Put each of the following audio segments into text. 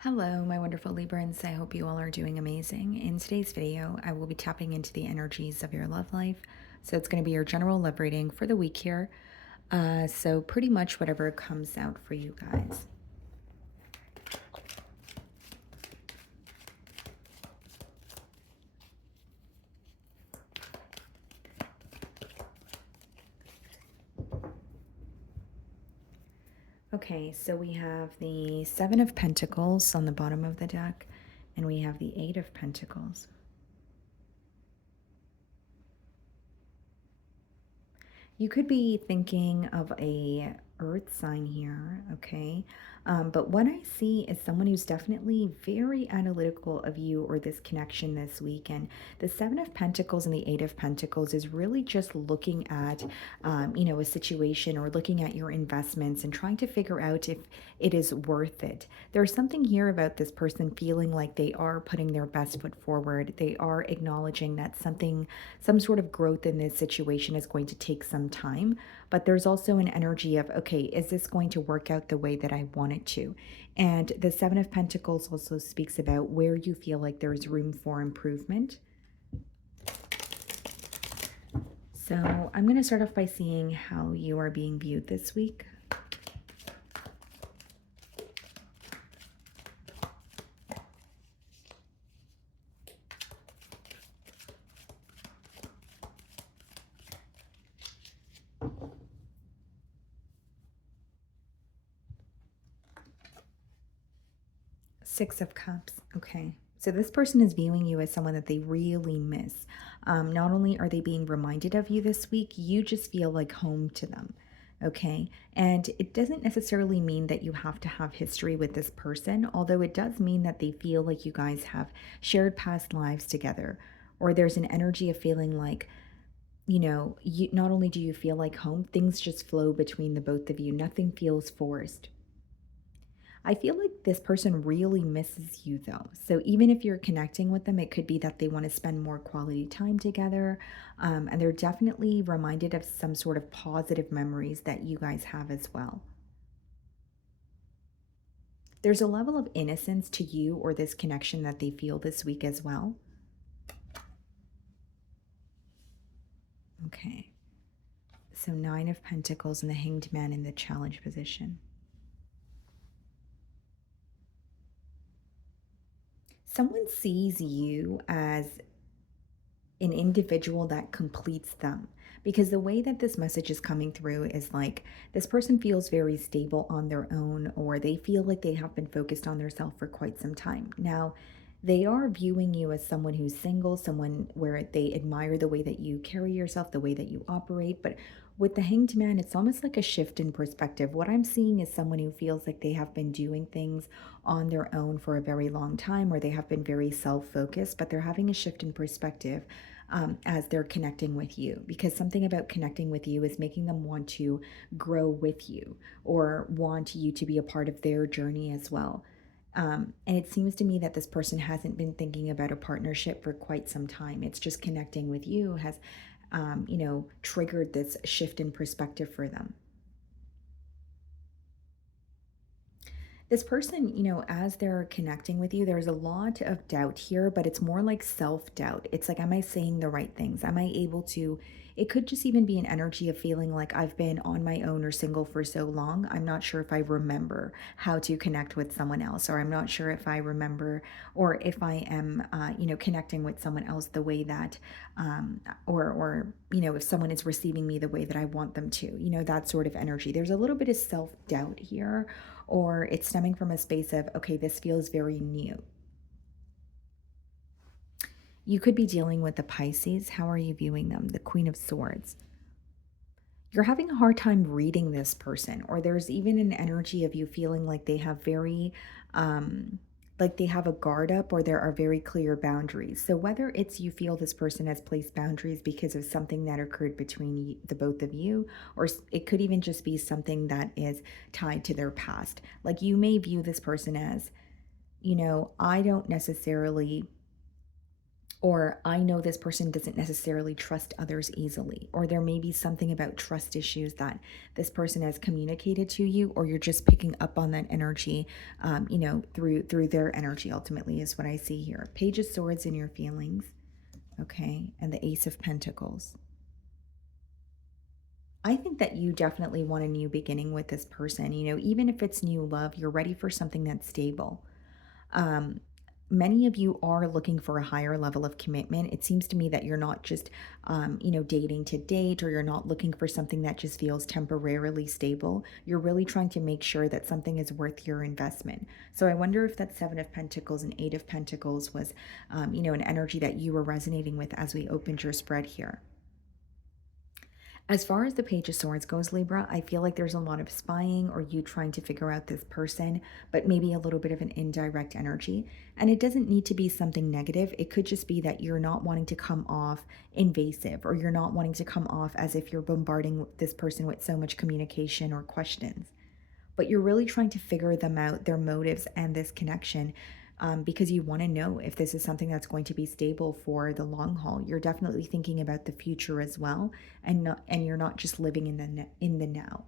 Hello, my wonderful Librans. I hope you all are doing amazing. In today's video, I will be tapping into the energies of your love life. So it's going to be your general love reading for the week here. So pretty much whatever comes out for you guys. Okay, so we have the Seven of Pentacles on the bottom of the deck, and we have the Eight of Pentacles. You could be thinking of a earth sign here, okay? But what I see is someone who's definitely very analytical of you or this connection this week. And the Seven of Pentacles and the Eight of Pentacles is really just looking at, a situation or looking at your investments and trying to figure out if it is worth it. There's something here about this person feeling like they are putting their best foot forward. They are acknowledging that some sort of growth in this situation is going to take some time, but there's also an energy of, okay, is this going to work out the way that I want it to? And the Seven of Pentacles also speaks about where you feel like there's room for improvement. So I'm going to start off by seeing how you are being viewed this week. Six of Cups. Okay. So this person is viewing you as someone that they really miss. Not only are they being reminded of you this week, you just feel like home to them. Okay. And it doesn't necessarily mean that you have to have history with this person, although it does mean that they feel like you guys have shared past lives together. Or there's an energy of feeling like, you not only do you feel like home, things just flow between the both of you. Nothing feels forced. I feel like this person really misses you though. So even if you're connecting with them, it could be that they want to spend more quality time together. And they're definitely reminded of some sort of positive memories that you guys have as well. There's a level of innocence to you or this connection that they feel this week as well. Okay. So Nine of Pentacles and the Hanged Man in the challenge position. Someone sees you as an individual that completes them, because the way that this message is coming through is like this person feels very stable on their own, or they feel like they have been focused on themselves for quite some time now. They are viewing you as someone who's single, someone where they admire the way that you carry yourself, the way that you operate. But with the Hanged Man, it's almost like a shift in perspective. What I'm seeing is someone who feels like they have been doing things on their own for a very long time, or they have been very self-focused, but they're having a shift in perspective as they're connecting with you, because something about connecting with you is making them want to grow with you or want you to be a part of their journey as well. And it seems to me that this person hasn't been thinking about a partnership for quite some time. It's just connecting with you has, triggered this shift in perspective for them. This person, as they're connecting with you, there's a lot of doubt here, but it's more like self doubt. It's like, am I saying the right things? Am I able to? It could just even be an energy of feeling like I've been on my own or single for so long. I'm not sure if I remember how to connect with someone else, or I'm not sure if I remember, or if I am, connecting with someone else the way that, if someone is receiving me the way that I want them to, that sort of energy. There's a little bit of self doubt here, or it's stemming from a space of, okay, this feels very new. You could be dealing with the Pisces. How are you viewing them? The Queen of Swords. You're having a hard time reading this person, or there's even an energy of you feeling like they have like they have a guard up, or there are very clear boundaries. So whether it's you feel this person has placed boundaries because of something that occurred between the both of you, or it could even just be something that is tied to their past. Like you may view this person as, I don't necessarily, Or I know this person doesn't necessarily trust others easily, or there may be something about trust issues that this person has communicated to you, or you're just picking up on that energy, through their energy. Ultimately, is what I see here. Page of Swords in your feelings, okay, and the Ace of Pentacles. I think that you definitely want a new beginning with this person. Even if it's new love, you're ready for something that's stable. um, Many of you are looking for a higher level of commitment. It seems to me that you're not just, dating to date, or you're not looking for something that just feels temporarily stable. You're really trying to make sure that something is worth your investment. So I wonder if that Seven of Pentacles and Eight of Pentacles was, an energy that you were resonating with as we opened your spread here. As far as the Page of Swords goes, Libra, I feel like there's a lot of spying or you trying to figure out this person, but maybe a little bit of an indirect energy. And it doesn't need to be something negative. It could just be that you're not wanting to come off invasive, or you're not wanting to come off as if you're bombarding this person with so much communication or questions, but you're really trying to figure them out, their motives and this connection, because you want to know if this is something that's going to be stable for the long haul. You're definitely thinking about the future as well, and you're not just living in the now.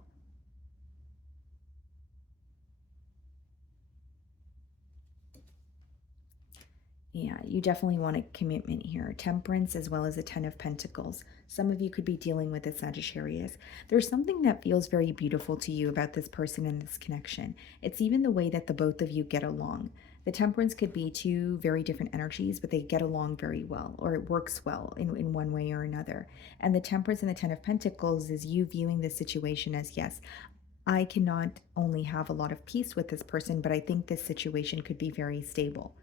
Yeah, you definitely want a commitment here. Temperance as well as a Ten of Pentacles. Some of you could be dealing with a Sagittarius. There's something that feels very beautiful to you about this person and this connection. It's even the way that the both of you get along. The Temperance could be two very different energies, but they get along very well, or it works well in one way or another. And the Temperance and the Ten of Pentacles is you viewing this situation as, yes, I cannot only have a lot of peace with this person, but I think this situation could be very stable.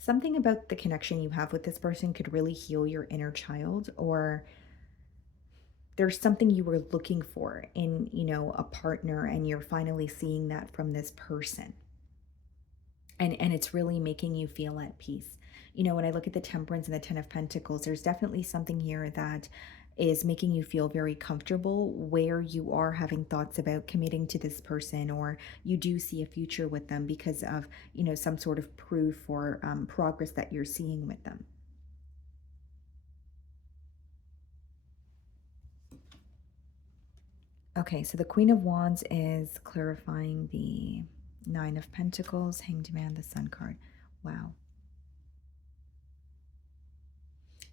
Something about the connection you have with this person could really heal your inner child, or there's something you were looking for in, a partner, and you're finally seeing that from this person. And it's really making you feel at peace. When I look at the Temperance and the Ten of Pentacles, there's definitely something here that is making you feel very comfortable, where you are having thoughts about committing to this person, or you do see a future with them because of, some sort of proof or progress that you're seeing with them. Okay, so the Queen of Wands is clarifying the Nine of Pentacles, Hanged Man, the Sun card. Wow.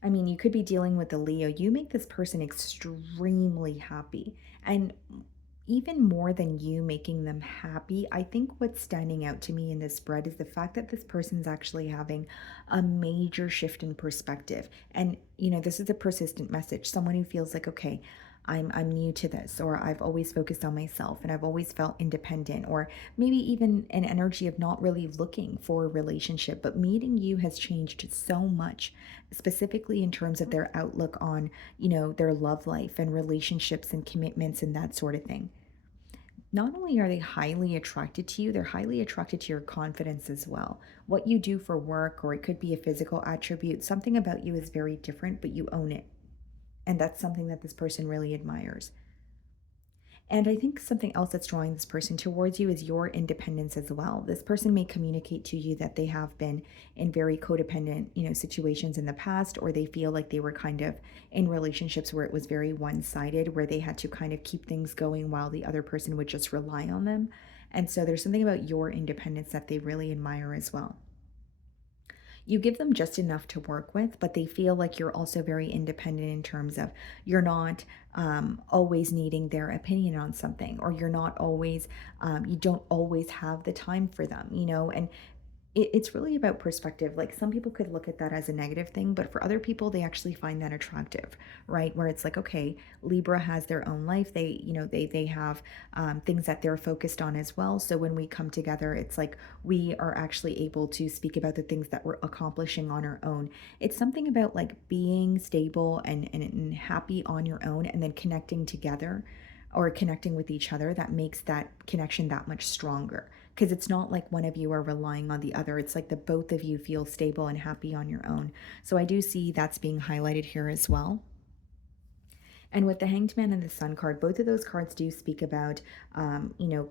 I mean, you could be dealing with a Leo. You make this person extremely happy. And even more than you making them happy, I think what's standing out to me in this spread is the fact that this person's actually having a major shift in perspective. And, this is a persistent message. Someone who feels like, okay, I'm new to this, or I've always focused on myself and I've always felt independent, or maybe even an energy of not really looking for a relationship, but meeting you has changed so much, specifically in terms of their outlook on, their love life and relationships and commitments and that sort of thing. Not only are they highly attracted to you, they're highly attracted to your confidence as well. What you do for work, or it could be a physical attribute, something about you is very different, but you own it. And that's something that this person really admires. And I think something else that's drawing this person towards you is your independence as well. This person may communicate to you that they have been in very codependent, situations in the past, or they feel like they were kind of in relationships where it was very one-sided, where they had to kind of keep things going while the other person would just rely on them. And so there's something about your independence that they really admire as well. You give them just enough to work with, but they feel like you're also very independent in terms of you're not always needing their opinion on something, or you're not always, you don't always have the time for them, and it's really about perspective. Like, some people could look at that as a negative thing, but for other people, they actually find that attractive, right? Where it's like, okay, Libra has their own life. They have things that they're focused on as well. So when we come together, it's like we are actually able to speak about the things that we're accomplishing on our own. It's something about like being stable and happy on your own, and then connecting together or connecting with each other that makes that connection that much stronger, because it's not like one of you are relying on the other. It's like the both of you feel stable and happy on your own. So I do see that's being highlighted here as well. And with the Hanged Man and the Sun card, both of those cards do speak about,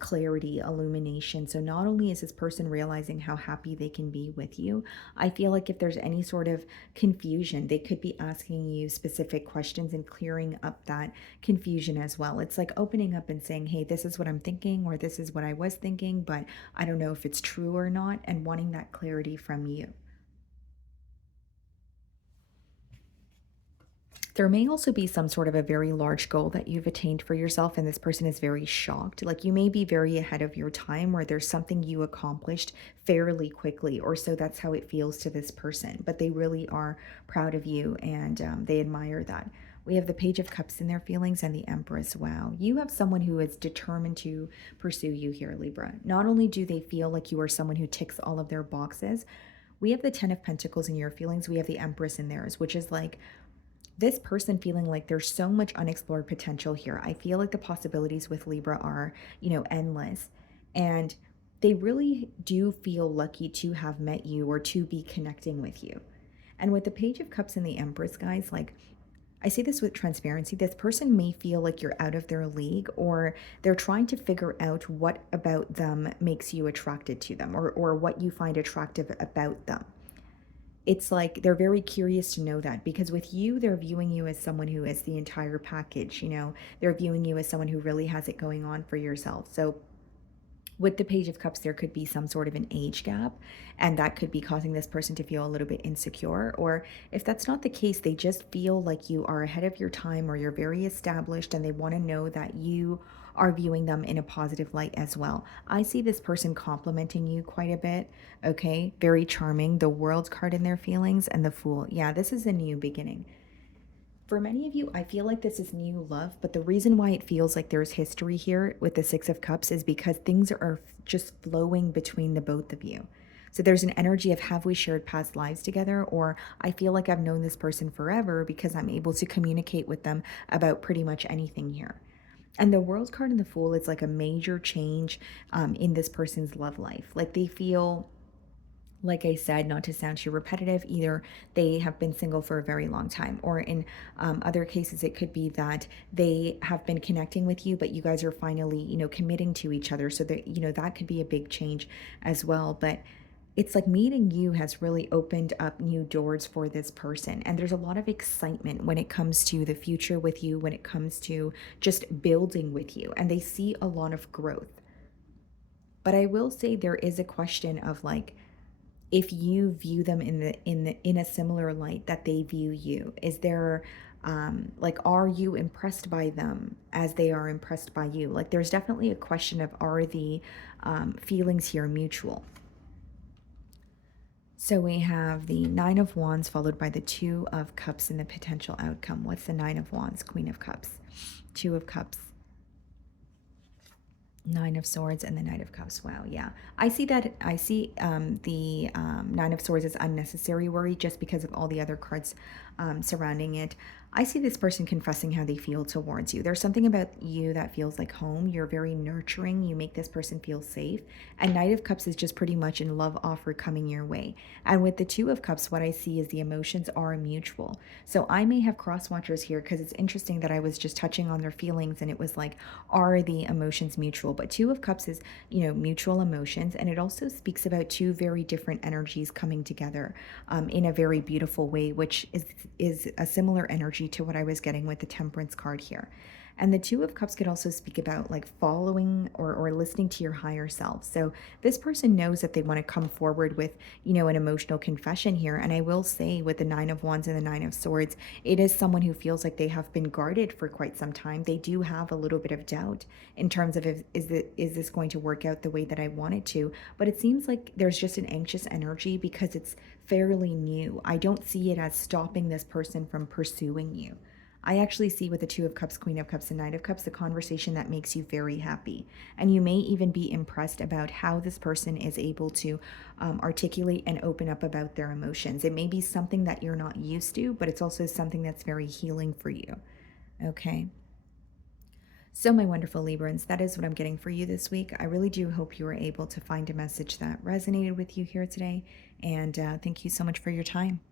clarity, illumination. So not only is this person realizing how happy they can be with you, I feel like if there's any sort of confusion, they could be asking you specific questions and clearing up that confusion as well. It's like opening up and saying, hey, this is what I'm thinking, or this is what I was thinking, but I don't know if it's true or not, and wanting that clarity from you. There may also be some sort of a very large goal that you've attained for yourself, and this person is very shocked. Like you may be very ahead of your time, or there's something you accomplished fairly quickly, or so that's how it feels to this person. But they really are proud of you and they admire that. We have the Page of Cups in their feelings and the Empress. Wow, you have someone who is determined to pursue you here, Libra. Not only do they feel like you are someone who ticks all of their boxes, we have the Ten of Pentacles in your feelings, we have the Empress in theirs, which is like this person feeling like there's so much unexplored potential here. I feel like the possibilities with Libra are, endless. And they really do feel lucky to have met you or to be connecting with you. And with the Page of Cups and the Empress, guys, like I say this with transparency, this person may feel like you're out of their league, or they're trying to figure out what about them makes you attracted to them, or what you find attractive about them. It's like they're very curious to know that, because with you, they're viewing you as someone who is the entire package. They're viewing you as someone who really has it going on for yourself. So with the Page of Cups, there could be some sort of an age gap, and that could be causing this person to feel a little bit insecure. Or if that's not the case, they just feel like you are ahead of your time, or you're very established, and they want to know that you are viewing them in a positive light as well. I see this person complimenting you quite a bit. Okay, very charming. The World card in their feelings and the Fool. Yeah, this is a new beginning. For many of you, I feel like this is new love, but the reason why it feels like there's history here with the Six of Cups is because things are just flowing between the both of you. So there's an energy of, have we shared past lives together? Or I feel like I've known this person forever because I'm able to communicate with them about pretty much anything here. And the World card and the Fool is like a major change in this person's love life. Like they feel, like I said, not to sound too repetitive, either they have been single for a very long time, or in other cases, it could be that they have been connecting with you, but you guys are finally, committing to each other. So that, that could be a big change as well. But it's like meeting you has really opened up new doors for this person. And there's a lot of excitement when it comes to the future with you, when it comes to just building with you. And they see a lot of growth. But I will say there is a question of like, if you view them in a similar light that they view you, is there like, are you impressed by them as they are impressed by you? Like there's definitely a question of, are the feelings here mutual? So we have the Nine of Wands followed by the Two of Cups in the potential outcome. What's the Nine of Wands? Queen of Cups, Two of Cups, Nine of Swords, and the Knight of Cups. Wow, yeah. I see that. I see the Nine of Swords as unnecessary worry just because of all the other cards surrounding it. I see this person confessing how they feel towards you. There's something about you that feels like home. You're very nurturing. You make this person feel safe. And Knight of Cups is just pretty much a love offer coming your way. And with the Two of Cups, what I see is the emotions are mutual. So I may have cross watchers here, because it's interesting that I was just touching on their feelings and it was like, are the emotions mutual? But Two of Cups is, mutual emotions. And it also speaks about two very different energies coming together in a very beautiful way, which is a similar energy to what I was getting with the Temperance card here. And the Two of Cups could also speak about like following or listening to your higher self. So this person knows that they want to come forward with, an emotional confession here. And I will say, with the Nine of Wands and the Nine of Swords, it is someone who feels like they have been guarded for quite some time. They do have a little bit of doubt in terms of, is this going to work out the way that I want it to? But it seems like there's just an anxious energy because it's fairly new. I don't see it as stopping this person from pursuing you. I actually see with the Two of Cups, Queen of Cups, and Knight of Cups, the conversation that makes you very happy. And you may even be impressed about how this person is able to articulate and open up about their emotions. It may be something that you're not used to, but it's also something that's very healing for you. Okay. So, my wonderful Librans, that is what I'm getting for you this week. I really do hope you were able to find a message that resonated with you here today. And thank you so much for your time.